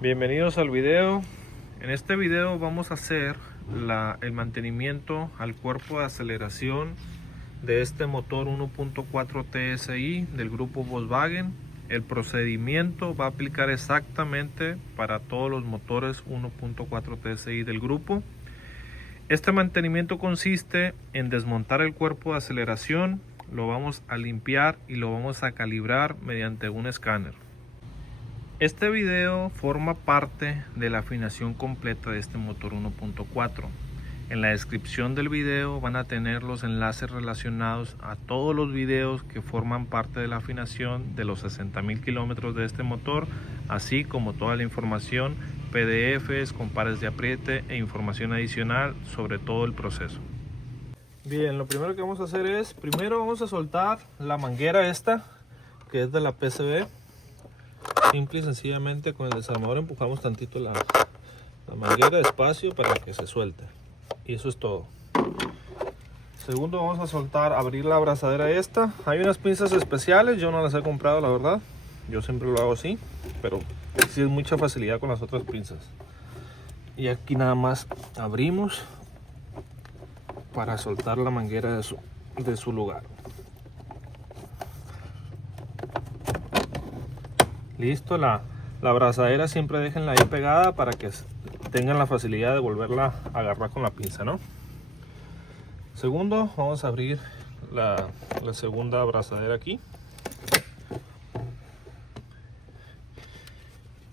Bienvenidos al video. En este video vamos a hacer el mantenimiento al cuerpo de aceleración de este motor 1.4 TSI del grupo Volkswagen. El procedimiento va a aplicar exactamente para todos los motores 1.4 TSI del grupo. Este mantenimiento consiste en desmontar el cuerpo de aceleración, lo vamos a limpiar y lo vamos a calibrar mediante un escáner. Este video forma parte de la afinación completa de este motor 1.4. En la descripción del video van a tener los enlaces relacionados a todos los videos que forman parte de la afinación de los 60.000 kilómetros de este motor, así como toda la información, PDFs con pares de apriete e información adicional sobre todo el proceso. Bien, lo primero que vamos a hacer es, primero vamos a soltar la manguera esta, que es de la PCB. Simple y sencillamente con el desarmador empujamos tantito la manguera despacio para que se suelte, y eso es todo. Segundo, vamos a soltar, abrir la abrazadera esta. Hay unas pinzas especiales, yo no las he comprado, la verdad, yo siempre lo hago así, pero sí es mucha facilidad con las otras pinzas. Y aquí nada más abrimos para soltar la manguera de su lugar. Listo, la abrazadera siempre déjenla ahí pegada para que tengan la facilidad de volverla a agarrar con la pinza, ¿no? Segundo, vamos a abrir la segunda abrazadera aquí.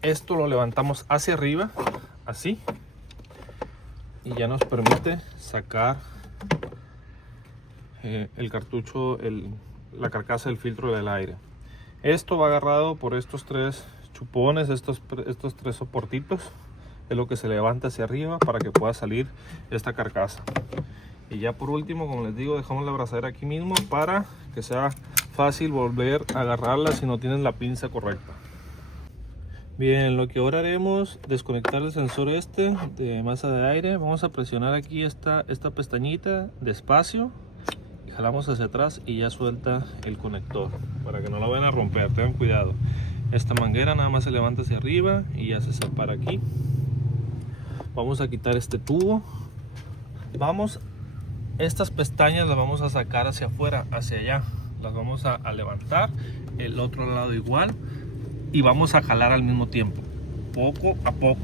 Esto lo levantamos hacia arriba, así, y ya nos permite sacar el cartucho, la carcasa del filtro del aire. Esto va agarrado por estos tres chupones, estos tres soportitos. Es lo que se levanta hacia arriba para que pueda salir esta carcasa. Y ya por último, como les digo, dejamos la abrazadera aquí mismo para que sea fácil volver a agarrarla si no tienen la pinza correcta. Bien, lo que ahora haremos, desconectar el sensor de masa de aire. Vamos a presionar aquí esta pestañita despacio. Jalamos hacia atrás y ya suelta el conector para que no lo vayan a romper, tengan cuidado. Esta manguera nada más se levanta hacia arriba y ya se separa aquí. Vamos a quitar este tubo. Estas pestañas las vamos a sacar hacia afuera, hacia allá. Las vamos a levantar, el otro lado igual, y vamos a jalar al mismo tiempo, poco a poco.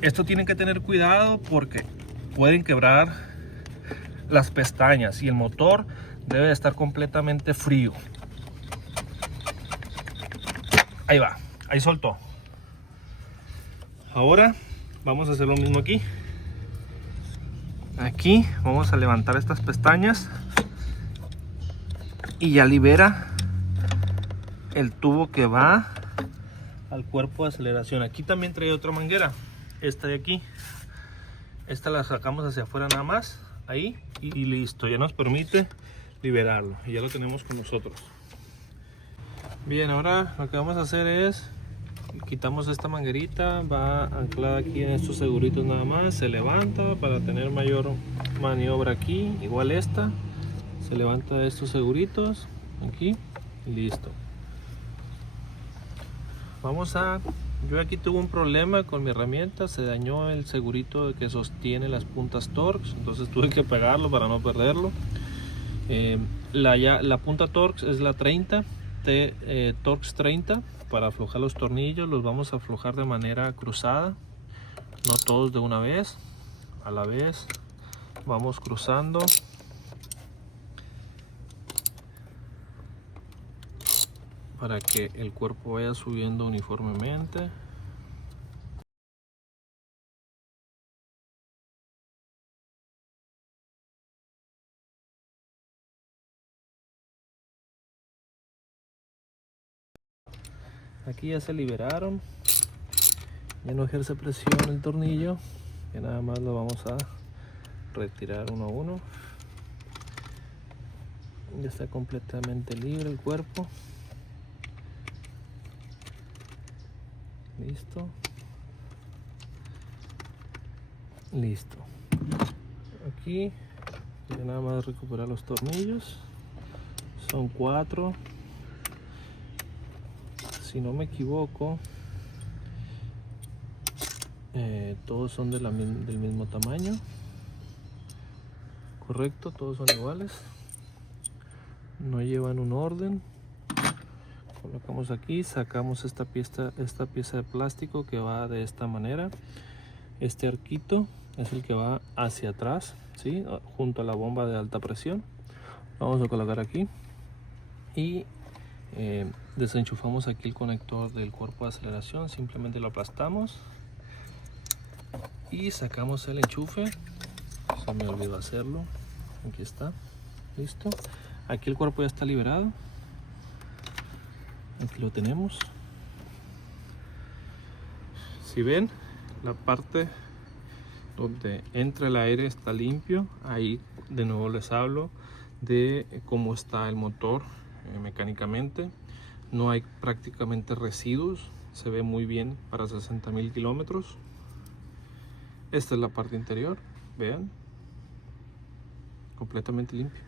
Esto tienen que tener cuidado porque pueden quebrar las pestañas y el motor debe de estar completamente frío. Ahí va, ahí soltó. Ahora vamos a hacer lo mismo aquí. Aquí vamos a levantar estas pestañas y ya libera el tubo que va al cuerpo de aceleración. Aquí también trae otra manguera, esta de aquí. Esta la sacamos hacia afuera nada más, ahí, y listo, ya nos permite liberarlo y ya lo tenemos con nosotros. Bien, ahora lo que vamos a hacer es quitamos esta manguerita, va anclada aquí en estos seguritos nada más, se levanta para tener mayor maniobra aquí, igual esta se levanta de estos seguritos aquí y listo. Yo aquí tuve un problema con mi herramienta, se dañó el segurito que sostiene las puntas Torx, entonces tuve que pegarlo para no perderlo. La punta Torx es la 30, Torx 30, para aflojar los tornillos. Los vamos a aflojar de manera cruzada, no todos de una vez, a la vez vamos cruzando. Para que el cuerpo vaya subiendo uniformemente. Aquí ya se liberaron, ya no ejerce presión el tornillo, ya nada más lo vamos a retirar uno a uno. Ya está completamente libre el cuerpo. Listo. Listo. Aquí ya nada más recuperar los tornillos. Son 4. Si no me equivoco, Todos son del mismo tamaño, correcto, todos son iguales, no llevan un orden. Colocamos aquí, sacamos esta pieza de plástico que va de esta manera. Este arquito es el que va hacia atrás, ¿sí? Junto a la bomba de alta presión. Lo vamos a colocar aquí y desenchufamos aquí el conector del cuerpo de aceleración. Simplemente lo aplastamos y sacamos el enchufe. Se me olvidó hacerlo. Aquí está, listo. Aquí el cuerpo ya está liberado. Aquí lo tenemos. Si ven, la parte donde entra el aire está limpio. Ahí de nuevo les hablo de cómo está el motor mecánicamente. No hay prácticamente residuos, se ve muy bien para 60.000 kilómetros. Esta es la parte interior, vean, completamente limpio.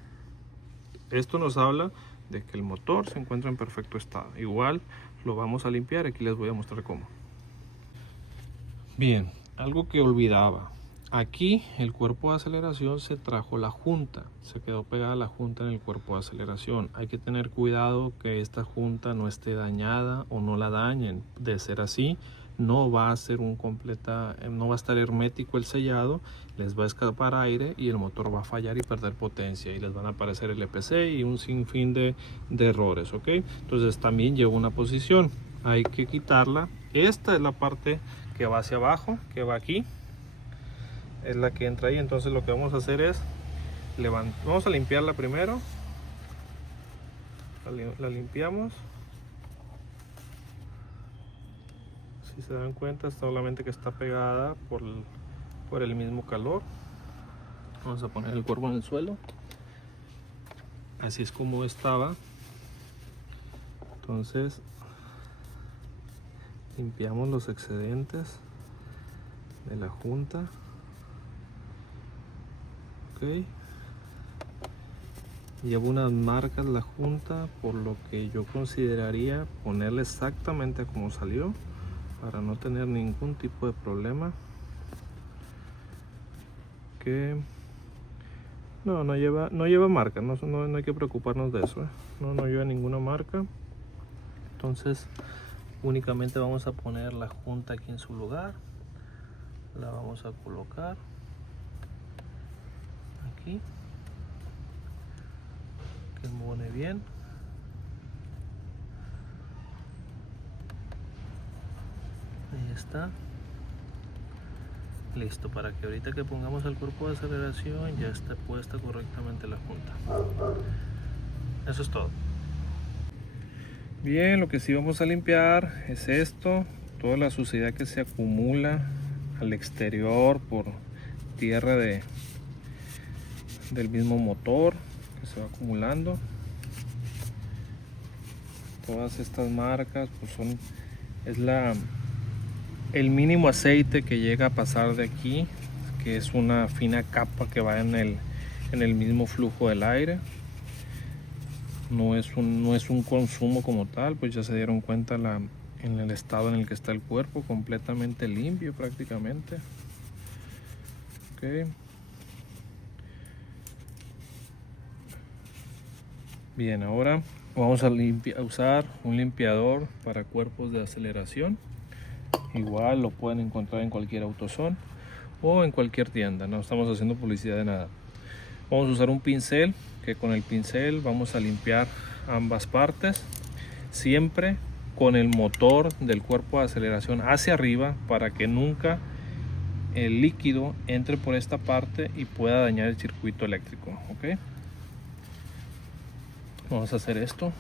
Esto nos habla de que el motor se encuentra en perfecto estado. Igual lo vamos a limpiar, aquí les voy a mostrar cómo. Bien, algo que olvidaba. Aquí el cuerpo de aceleración se trajo la junta, se quedó pegada la junta en el cuerpo de aceleración. Hay que tener cuidado que esta junta no esté dañada o no la dañen. De ser así, no va a ser no va a estar hermético el sellado, les va a escapar aire y el motor va a fallar y perder potencia y les van a aparecer el EPC y un sinfín de errores, ¿ok? Entonces también lleva una posición, hay que quitarla. Esta es la parte que va hacia abajo, que va aquí, es la que entra ahí. Entonces lo que vamos a hacer es vamos a limpiarla primero. La limpiamos. Si se dan cuenta, solamente que está pegada por el mismo calor. Vamos a poner el cuerpo en el suelo. Así es como estaba. Entonces limpiamos los excedentes de la junta. Ok. Lleva unas marcas la junta, por lo que yo consideraría ponerle exactamente como salió para no tener ningún tipo de problema. Que no lleva marca, no hay que preocuparnos de eso, no lleva ninguna marca. Entonces únicamente vamos a poner la junta aquí en su lugar, la vamos a colocar aquí, que embone bien. Ahí está, listo, para que ahorita que pongamos el cuerpo de aceleración ya esté puesta correctamente la junta. Eso es todo. Bien, lo que sí vamos a limpiar es esto, toda la suciedad que se acumula al exterior por tierra del mismo motor que se va acumulando. Todas estas marcas pues es el mínimo aceite que llega a pasar de aquí, que es una fina capa que va en el mismo flujo del aire. No es un consumo como tal, pues ya se dieron cuenta en el estado en el que está el cuerpo, completamente limpio prácticamente. Okay. Bien, ahora vamos a usar un limpiador para cuerpos de aceleración. Igual lo pueden encontrar en cualquier AutoZone o en cualquier tienda, no estamos haciendo publicidad de nada. Vamos a usar un pincel, que con el pincel vamos a limpiar ambas partes, siempre con el motor del cuerpo de aceleración hacia arriba, para que nunca el líquido entre por esta parte y pueda dañar el circuito eléctrico. ¿Ok? Vamos a hacer esto.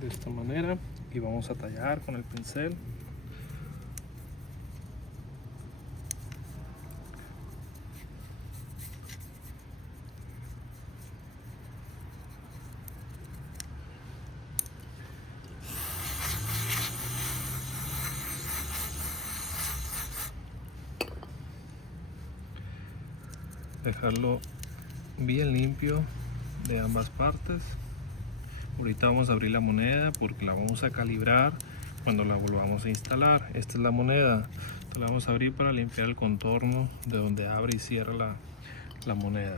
De esta manera, y vamos a tallar con el pincel. Dejarlo bien limpio de ambas partes. Ahorita vamos a abrir la moneda porque la vamos a calibrar cuando la volvamos a instalar. Esta es la moneda. Entonces la vamos a abrir para limpiar el contorno de donde abre y cierra la moneda.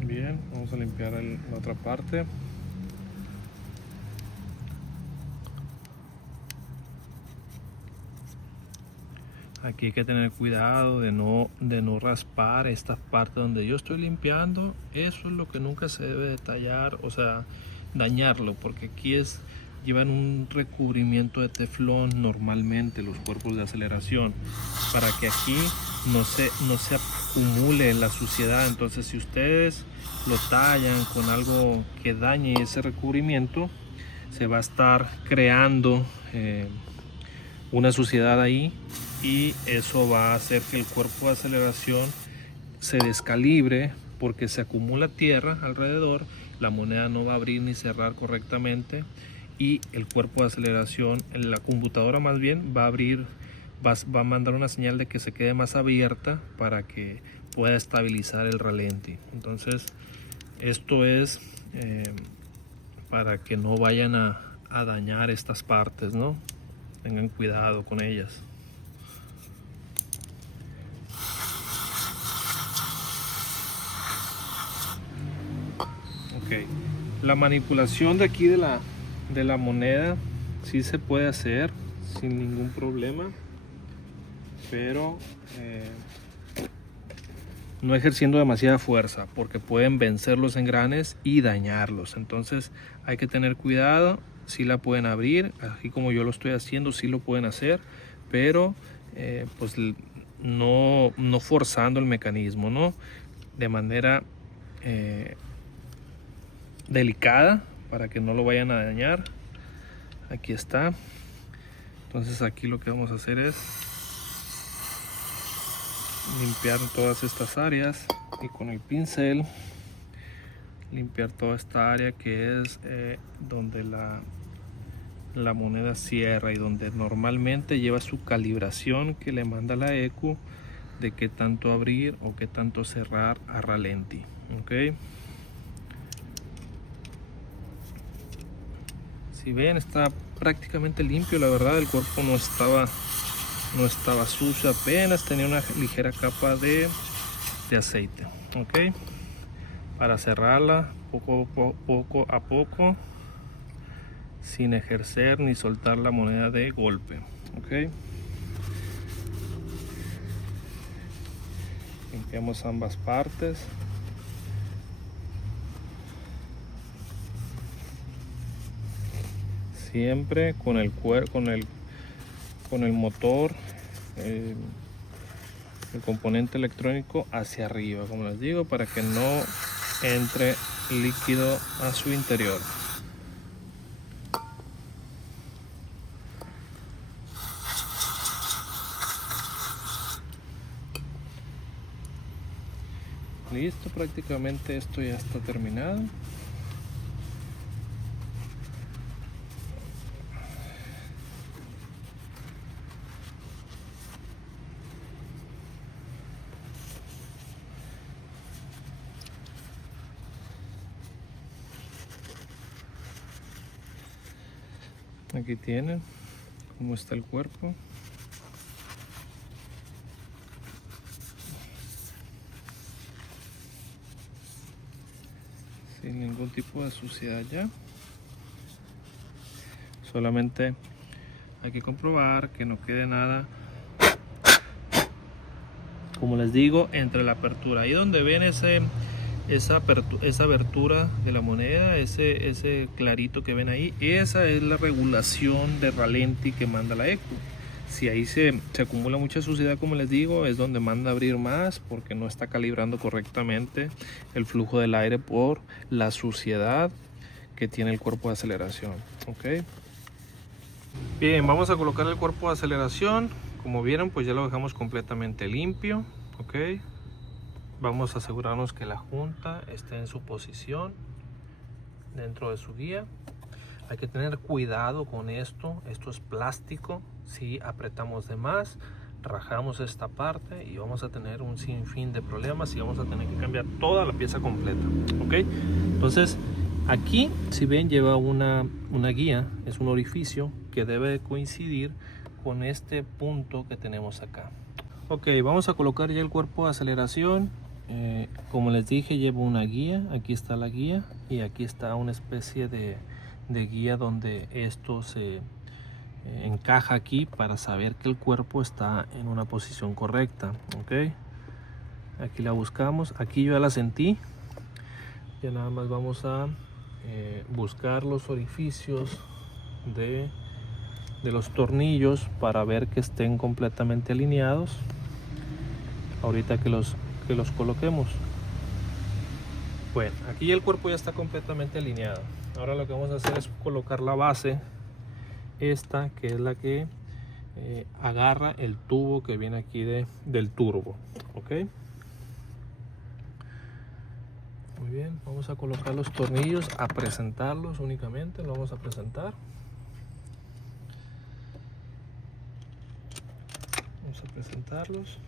Bien, vamos a limpiar la otra parte. Aquí hay que tener cuidado de no raspar esta parte donde yo estoy limpiando. Eso es lo que nunca se debe detallar, o sea, dañarlo, porque aquí llevan un recubrimiento de teflón normalmente los cuerpos de aceleración, para que aquí no se acumule la suciedad. Entonces si ustedes lo tallan con algo que dañe ese recubrimiento, se va a estar creando una suciedad ahí, y eso va a hacer que el cuerpo de aceleración se descalibre porque se acumula tierra alrededor, la moneda no va a abrir ni cerrar correctamente, y el cuerpo de aceleración, la computadora más bien, va a abrir, va a mandar una señal de que se quede más abierta para que pueda estabilizar el ralenti. Entonces esto es para que no vayan a dañar estas partes, ¿no? Tengan cuidado con ellas. Ok, la manipulación de aquí de la moneda sí se puede hacer sin ningún problema, pero no ejerciendo demasiada fuerza, porque pueden vencer los engranes y dañarlos. Entonces hay que tener cuidado. Si la pueden abrir, así como yo lo estoy haciendo, sí lo pueden hacer, pero pues no forzando el mecanismo, ¿no? De manera delicada, para que no lo vayan a dañar. Aquí está. Entonces aquí lo que vamos a hacer es limpiar todas estas áreas, y con el pincel limpiar toda esta área que es donde la moneda cierra, y donde normalmente lleva su calibración que le manda la ECU de qué tanto abrir o qué tanto cerrar a ralenti. Ok, si ven, está prácticamente limpio. La verdad, el cuerpo no estaba sucio, apenas tenía una ligera capa de aceite. Ok, para cerrarla poco a poco, sin ejercer ni soltar la moneda de golpe. Ok, limpiamos ambas partes. Siempre con el motor, el componente electrónico hacia arriba, como les digo, para que no entre líquido a su interior. Listo, prácticamente esto ya está terminado. Aquí tienen cómo está el cuerpo. Sin ningún tipo de suciedad ya. Solamente hay que comprobar que no quede nada, como les digo, entre la apertura. Ahí donde ven esa abertura de la moneda, ese clarito que ven ahí, esa es la regulación de ralenti que manda la ECU. Si ahí se acumula mucha suciedad, como les digo, es donde manda a abrir más, porque no está calibrando correctamente el flujo del aire por la suciedad que tiene el cuerpo de aceleración. Ok, bien, vamos a colocar el cuerpo de aceleración. Como vieron, pues ya lo dejamos completamente limpio. Ok, vamos a asegurarnos que la junta esté en su posición dentro de su guía. Hay que tener cuidado con esto. Esto es plástico. Si apretamos de más, rajamos esta parte y vamos a tener un sinfín de problemas y vamos a tener que cambiar toda la pieza completa. Ok, entonces aquí, si ven, lleva una guía, es un orificio que debe coincidir con este punto que tenemos acá. Ok, vamos a colocar ya el cuerpo de aceleración. Como les dije, lleva una guía. Aquí está la guía y aquí está una especie de guía donde esto se encaja aquí para saber que el cuerpo está en una posición correcta. Ok, aquí la buscamos, aquí yo ya la sentí. Ya nada más vamos a buscar los orificios de los tornillos para ver que estén completamente alineados ahorita que los coloquemos. Bueno, aquí el cuerpo ya está completamente alineado. Ahora lo que vamos a hacer es colocar la base, esta que es la que agarra el tubo que viene aquí del turbo. Ok, muy bien, vamos a colocar los tornillos, a presentarlos únicamente, lo vamos a presentar. Vamos a presentarlos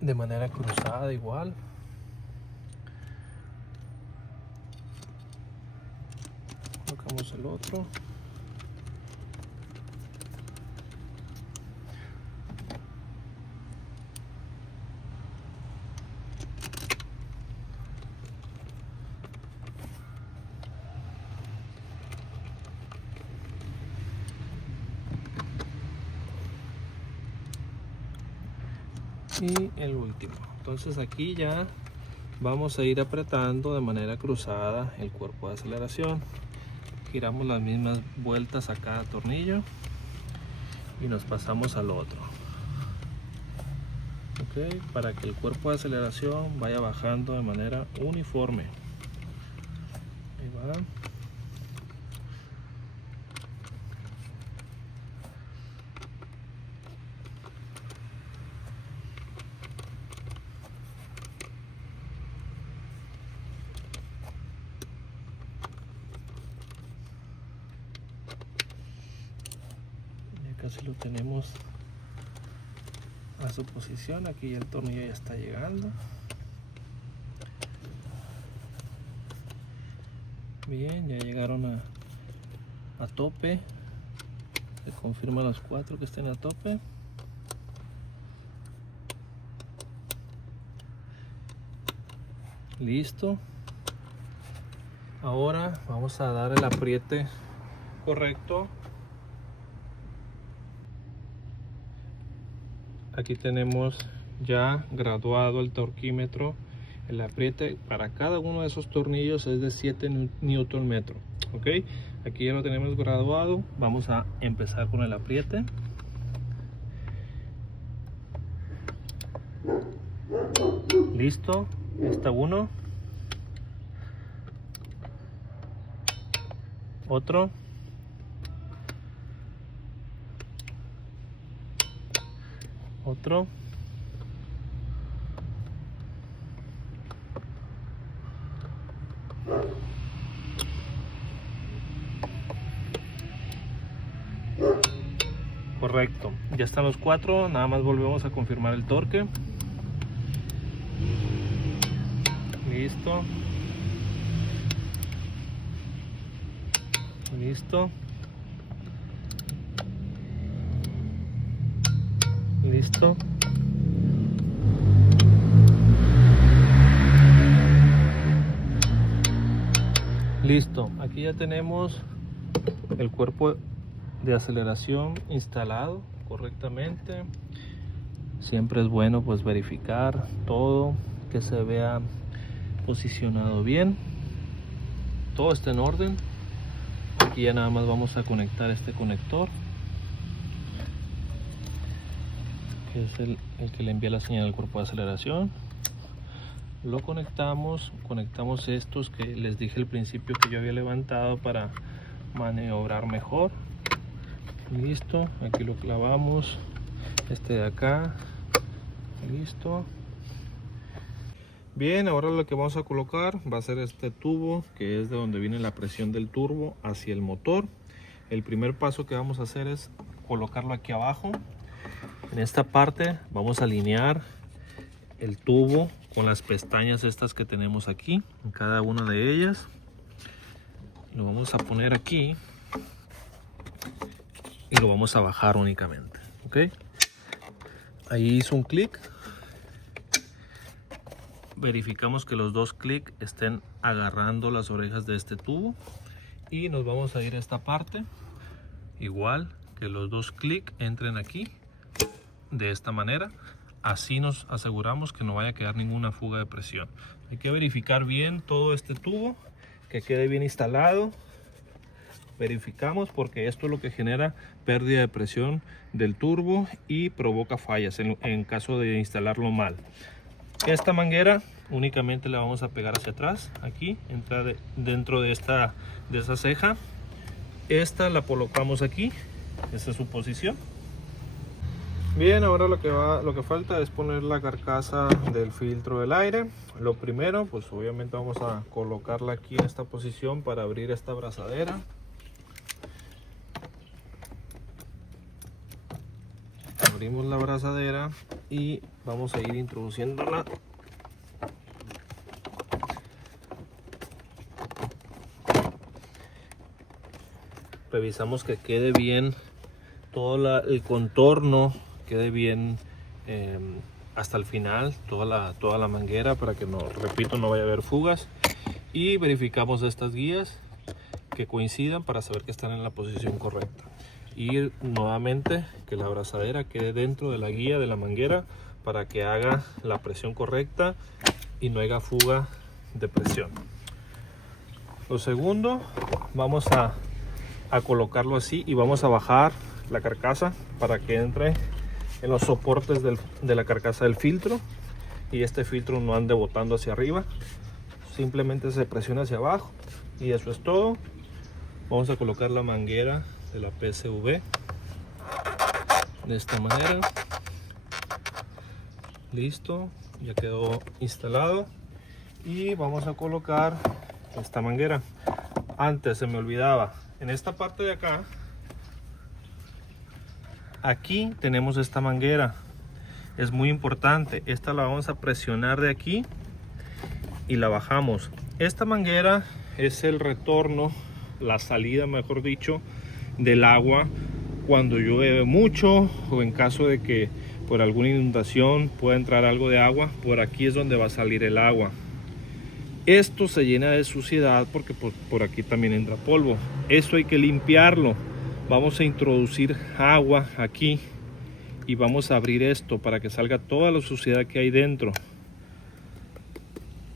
de manera cruzada igual. Colocamos el otro. Y el último. Entonces aquí ya vamos a ir apretando de manera cruzada el cuerpo de aceleración. Giramos las mismas vueltas a cada tornillo y nos pasamos al otro. Ok, para que el cuerpo de aceleración vaya bajando de manera uniforme. Ahí va. Casi lo tenemos a su posición. Aquí el tornillo ya está llegando. Bien, ya llegaron a tope. Se confirman los 4 que estén a tope. Listo. Ahora vamos a dar el apriete correcto. Aquí tenemos ya graduado el torquímetro. El apriete para cada uno de esos tornillos es de 7 Nm. Ok, aquí ya lo tenemos graduado. Vamos a empezar con el apriete. Listo, está uno. Otro. Otro. Correcto, ya están los 4, nada más volvemos a confirmar el torque. Listo. Listo. Listo. Listo, aquí ya tenemos el cuerpo de aceleración instalado correctamente. Siempre es bueno pues verificar todo, que se vea posicionado bien, todo está en orden. Aquí ya nada más vamos a conectar este conector, que es el que le envía la señal al cuerpo de aceleración. Lo conectamos estos que les dije al principio que yo había levantado para maniobrar mejor. Listo, aquí lo clavamos, este de acá. Listo. Bien, ahora lo que vamos a colocar va a ser este tubo, que es de donde viene la presión del turbo hacia el motor. El primer paso que vamos a hacer es colocarlo aquí abajo. En esta parte vamos a alinear el tubo con las pestañas estas que tenemos aquí, en cada una de ellas. Lo vamos a poner aquí y lo vamos a bajar únicamente, ¿ok? Ahí hizo un clic. Verificamos que los dos clics estén agarrando las orejas de este tubo y nos vamos a ir a esta parte, igual que los dos clics entren aquí de esta manera. Así nos aseguramos que no vaya a quedar ninguna fuga de presión. Hay que verificar bien todo este tubo, que quede bien instalado. Verificamos porque esto es lo que genera pérdida de presión del turbo y provoca fallas en caso de instalarlo mal. Esta manguera únicamente la vamos a pegar hacia atrás, aquí entra dentro de esa ceja. Esta la colocamos aquí, esa es su posición. Bien, ahora lo que falta es poner la carcasa del filtro del aire. Lo primero, pues obviamente vamos a colocarla aquí en esta posición para abrir esta abrazadera. Abrimos la abrazadera y vamos a ir introduciéndola. Revisamos que quede bien todo el contorno, quede bien hasta el final, toda la manguera, para que no, repito, no vaya a haber fugas. Y verificamos estas guías que coincidan para saber que están en la posición correcta. Y nuevamente que la abrazadera quede dentro de la guía de la manguera para que haga la presión correcta y no haya fuga de presión. Lo segundo, vamos a colocarlo así y vamos a bajar la carcasa para que entre en los soportes de la carcasa del filtro y este filtro no ande botando hacia arriba. Simplemente se presiona hacia abajo y eso es todo. Vamos a colocar la manguera de la PSV de esta manera. Listo, ya quedó instalado. Y vamos a colocar esta manguera. Antes se me olvidaba, en esta parte de acá, aquí tenemos esta manguera. Es muy importante, esta la vamos a presionar de aquí y la bajamos. Esta manguera es el retorno, la salida mejor dicho, del agua cuando llueve mucho o en caso de que por alguna inundación pueda entrar algo de agua. Por aquí es donde va a salir el agua. Esto se llena de suciedad porque por aquí también entra polvo. Esto hay que limpiarlo. Vamos a introducir agua aquí y vamos a abrir esto para que salga toda la suciedad que hay dentro.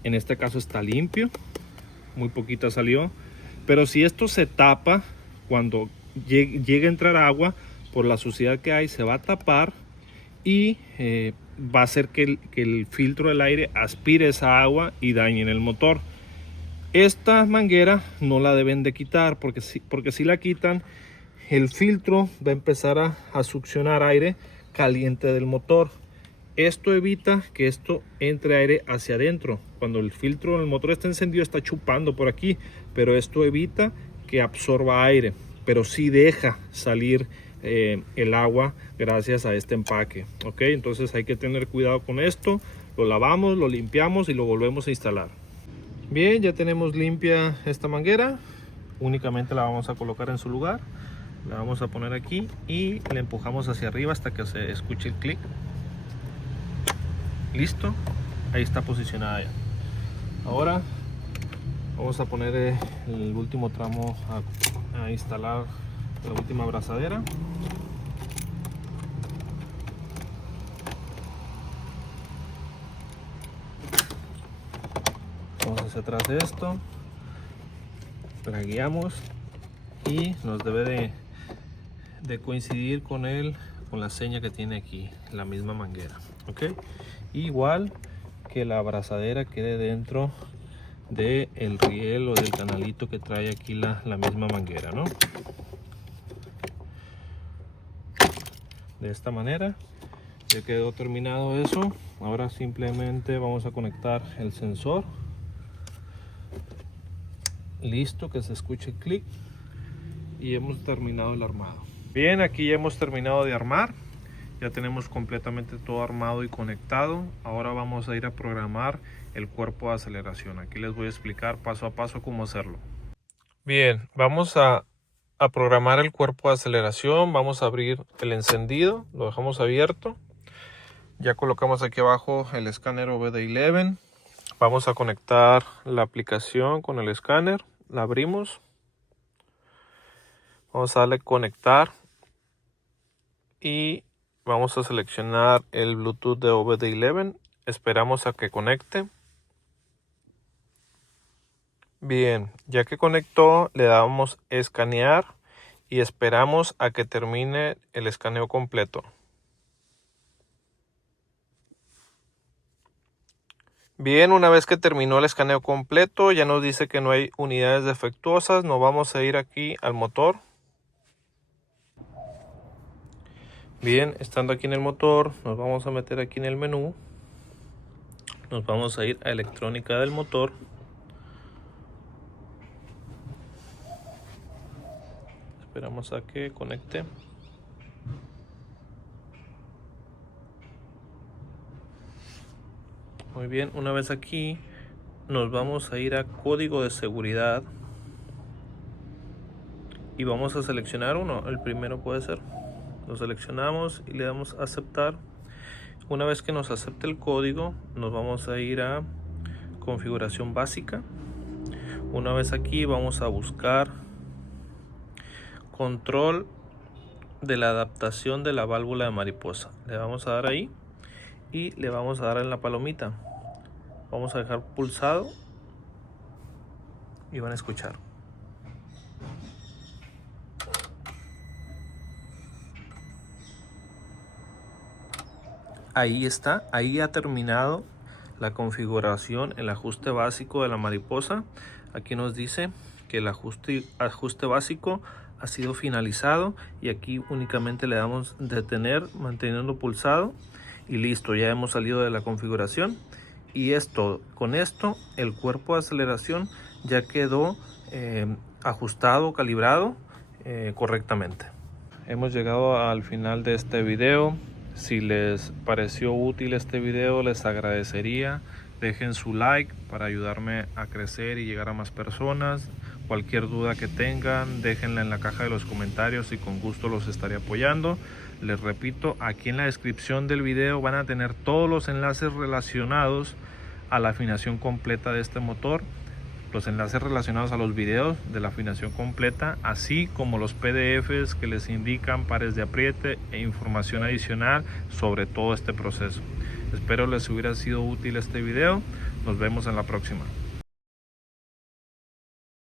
En este caso está limpio, muy poquita salió, pero si esto se tapa, cuando llegue a entrar agua, por la suciedad que hay, se va a tapar y va a hacer que el filtro del aire aspire esa agua y dañe el motor. Esta manguera no la deben de quitar porque si la quitan, el filtro va a empezar a succionar aire caliente del motor. Esto evita que esto entre aire hacia adentro. Cuando el filtro del motor está encendido, está chupando por aquí, pero esto evita que absorba aire, pero sí deja salir el agua gracias a este empaque. Ok, entonces hay que tener cuidado con esto. Lo lavamos, lo limpiamos y lo volvemos a instalar. Bien, ya tenemos limpia esta manguera. Únicamente la vamos a colocar en su lugar. La vamos a poner aquí y la empujamos hacia arriba hasta que se escuche el clic. Listo, ahí está posicionada ya. Ahora vamos a poner el último tramo a instalar, la última abrazadera. Vamos hacia atrás de esto, dragueamos y nos debe de coincidir con la seña que tiene aquí, la misma manguera. Ok, igual que la abrazadera quede dentro del riel o del canalito que trae aquí la misma manguera, ¿no? De esta manera ya quedó terminado eso. Ahora simplemente vamos a conectar el sensor. Listo, que se escuche el clic y hemos terminado el armado. Bien, aquí ya hemos terminado de armar. Ya tenemos completamente todo armado y conectado. Ahora vamos a ir a programar el cuerpo de aceleración. Aquí les voy a explicar paso a paso cómo hacerlo. Bien, vamos a programar el cuerpo de aceleración. Vamos a abrir el encendido, lo dejamos abierto. Ya colocamos aquí abajo el escáner OBD11. Vamos a conectar la aplicación con el escáner. La abrimos. Vamos a darle conectar. Y vamos a seleccionar el Bluetooth de OBD11. Esperamos a que conecte. Bien, ya que conectó, le damos escanear y esperamos a que termine el escaneo completo. Bien, una vez que terminó el escaneo completo, ya nos dice que no hay unidades defectuosas. Nos vamos a ir aquí al motor. Bien, estando aquí en el motor, nos vamos a meter aquí en el menú. Nos vamos a ir a electrónica del motor. Esperamos a que conecte. Muy bien, una vez aquí nos vamos a ir a código de seguridad y vamos a seleccionar uno. El primero puede ser. Lo seleccionamos y le damos a aceptar. Una vez que nos acepte el código, nos vamos a ir a configuración básica. Una vez aquí vamos a buscar control de la adaptación de la válvula de mariposa. Le vamos a dar ahí y le vamos a dar en la palomita. Vamos a dejar pulsado y van a escuchar. Ahí está, ahí ha terminado la configuración, el ajuste básico de la mariposa. Aquí nos dice que el ajuste básico ha sido finalizado y aquí únicamente le damos detener manteniendo pulsado y listo, ya hemos salido de la configuración y con esto el cuerpo de aceleración ya quedó ajustado, calibrado correctamente. Hemos llegado al final de este video. Si les pareció útil este video, les agradecería. Dejen su like para ayudarme a crecer y llegar a más personas. Cualquier duda que tengan, déjenla en la caja de los comentarios y con gusto los estaré apoyando. Les repito, aquí en la descripción del video van a tener todos los enlaces relacionados a la afinación completa de este motor. Los enlaces relacionados a los videos de la afinación completa, así como los PDFs que les indican pares de apriete e información adicional sobre todo este proceso. Espero les hubiera sido útil este video. Nos vemos en la próxima.